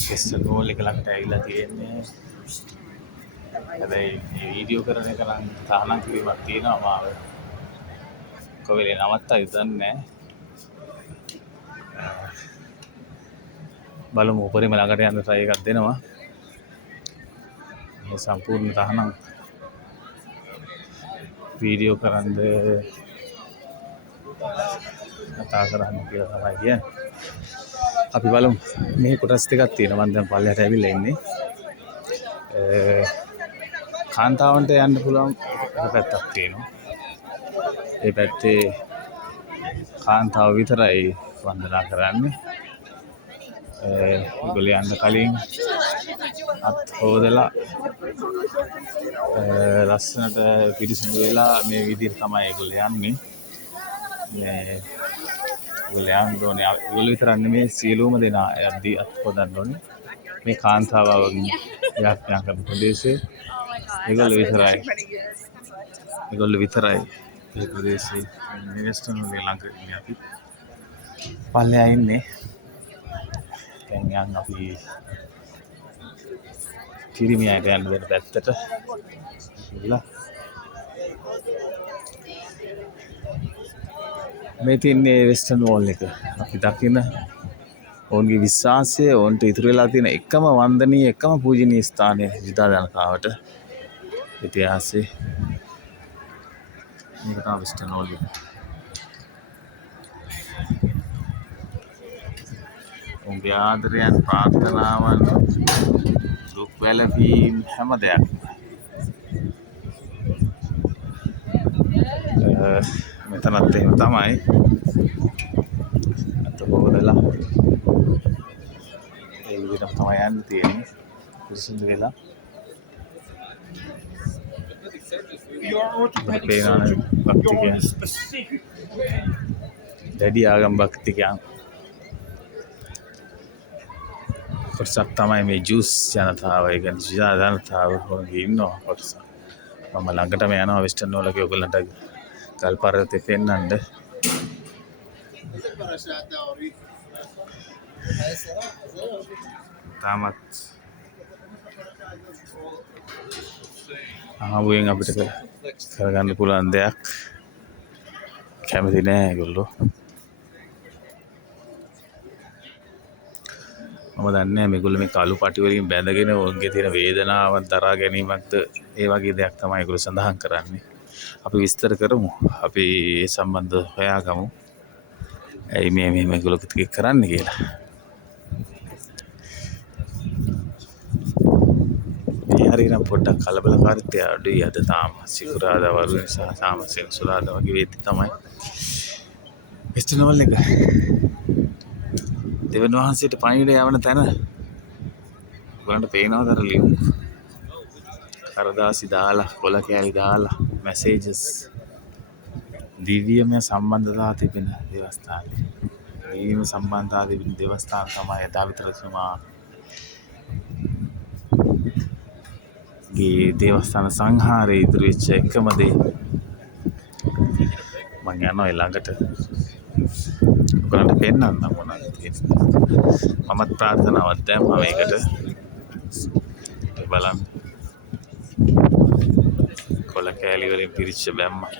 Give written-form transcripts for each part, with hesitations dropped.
Festival මෝල් එක ළඟට ඇවිල්ලා තියෙන්නේ. හැබැයි මේ වීඩියෝ කරන එක නම් තහනම් කිරීමක් තියෙනවා මාව. කොහොමද නවත්තයි දන්නේ නැහැ. බලමු උඩරිම ළඟට යන්න try එකක් දෙනවා. මේ සම්පූර්ණ තහනම් වීඩියෝ කරන්න කතා කරන්න කියලා තමයි කියන්නේ. අපි බලමු මේ කොටස් දෙකක් තියෙනවා. මම දැන් පල්ලෙහාට ඇවිල්ලා ඉන්නේ. කාන්තාවන්ට යන්න පුළුවන් පැත්තක් තියෙනවා. ඒ පැත්තේ කාන්තාව විතරයි වන්දනා කරන්නේ. ඒගොල්ලෝ යන්න කලින් අත් හොදලා ලස්සනට පිරිසිදු වෙලා මේ විදිහට තමයි ඒගොල්ලෝ යන්නේ. මේ ඒගොල්ලෝ විතරක් නෙමෙයි සියලුම දෙනා යද්දී අත් හොදන්න ඕනේ. මේ කාන්තාව යාත්‍රා කරන ප්‍රදේශයේ ඒගොල්ලෝ විතරයි මේ ප්‍රදේශයේ ඉන්වෙස්ටර් ළඟ ඉන්නේ. අපි පල්ලෙහා ඉන්නේ. දැන් යන්න අපි කිරිමියාට යන්න දෙන පැත්තට ඉලා මේ තියන්නේ වෙස්ටර්න් වෝල් එක. අපි දකින ඔවුන්ගේ විශ්වාසය, ඔවුන්ට ඉතුරු වෙලා තියෙන එකම වන්දනීය, එකම පූජනීය ස්ථානය විදා ජනතාවට ඉතිහාසයේ මේක තමයි වෙස්ටර්න් වෝල් එක. ඔවුන්ගේ ආදරයන්, ප්‍රාර්ථනාවන්, දුක් වැළපීම් හැම දෙයක්ම මෙතනත් එහෙම තමයි. අත හොදලා ඒ විදිහටම තමයි යන්න තියෙන්නේ. පිරිසිදු වෙලා භක්තිකයන්, දැඩි ආගම් භක්තිකයන් කොටසක් තමයි මේ ජූස් ජනතාව. ඒ කියන්නේ ජනතාව වගේ ඉන්නවා කොටස. මම ළඟටම යනවා වෙස්ටර්න් වෝල් එකේ ඔයගලන්ට ගල් පර්වතේ පෙන්නන්න. තාමත් ආවෙන් අපිට කරගන්න පුළුවන් දෙයක් කැමති නෑ ඒගොල්ලෝ. මම දන්නේ මේගොල්ලෝ මේ කළු පටි වලින් බැඳගෙන ඔවුන්ගේ තියෙන වේදනාව දරා ගැනීමක්ද ඒ වගේ දෙයක් තමයි ඒගොල්ලෝ සඳහන් කරන්නේ. අපි විස්තර කරමු. අපි ඒ සම්බන්ධව හොයාගමු. ඇයි මේ මේගොල්ලෝ කරන්නේ කියලා. හරිනම් පොඩ්ඩක් කලබලකාරීත්වය අඩුයි අද තාම. සිකුරාදා වරු නිසා තාම සෙනසුරාදා වගේ වෙද්දි තමයි වෙස්ටර්න් වෝල් එක දෙවන වහන්සේට පණිවිඩ යවන තැන. ඔයගලන්ට පේනවද අර ලියුම් කරදාසි දාලා, කොල කෑලි දාලා, මැසේජස්, දිව්‍යමය සම්බන්ධතා තිබෙන දේවස්ථානය. දිව්‍යමය සම්බන්ධතා තිබෙන දේවස්ථාන තමයි එදා විතරතුමා ගේ දේවස්ථාන සංහාරය ඉදිරි වෙච්ච එකම දේ. මම යනවා ළඟට ඔයගලන්ට පෙන්නන්න මොනවද තියෙන්නේ. මමත් ප්‍රාර්ථනාවක් දැම්මා මේකට. බලන්න කොල කෑලි වලින් පිරිච්ච බැම්මක්.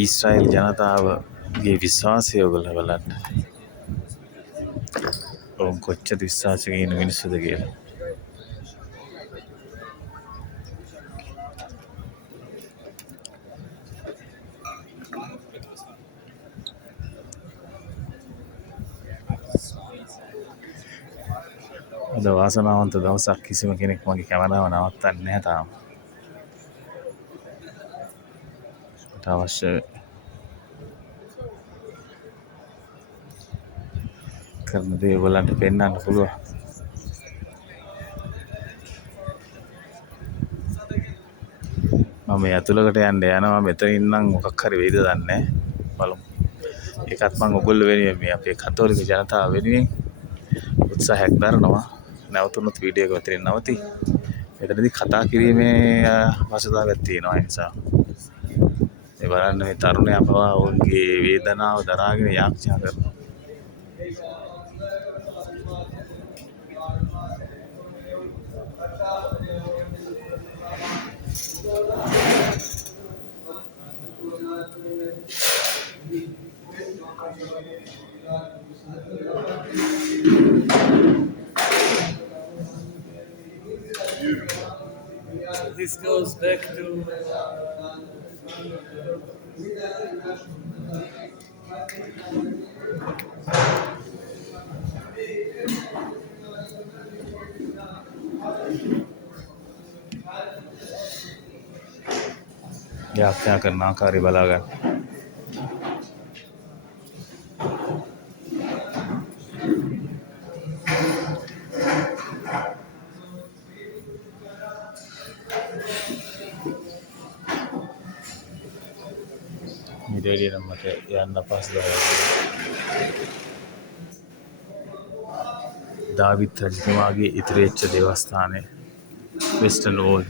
ඊශ්‍රායෙල් ජනතාවගේ විශ්වාසය ඔයගොල්ලෝ බලන්න. ඔවුන් කොච්චර විශ්වාසයෙන් ඉන්න මිනිස්සුද කියලා. අද වාසනාවන්ත දවසක්. කිසිම කෙනෙක් මගේ කැමරාව නවත්තන්නේ නැහැ තාම. මට අවශ්‍ය කරන දේ ඔයගලන්ට පෙන්වන්න පුළුවන්. මම ඇතුළකට යන්න යනවා. මෙතනින් නම් මොකක් හරි වෙයිද දන්නේ නැහැ. බලමු. ඒකත් මම ඔයගොල්ලෝ වෙනුවෙන් මේ අපේ කතෝලික ජනතාව වෙනුවෙන් උත්සාහයක් දරනවා. නැවතුනොත් වීඩියෝ එක මෙතනින් නවතී. මෙතනදී කතා කිරීමේ අවශ්‍යතාවයක් තියෙනවා. ඒ නිසා මේ බලන්න මේ තරුණයා පවා ඔවුන්ගේ වේදනාව දරාගෙන යාඥා කරනවා. This goes back to ये आप क्या करना कारी बलागन මිරේලිය නම් මට යන්න පස්සේ දාවිත් රජතුමාගේ ඉතිරි වෙච්ච දේවස්ථානය වෙස්ටර්න් වෝල්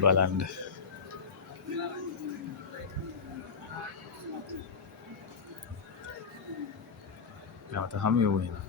බලන්න නැවත හමු වෙනවා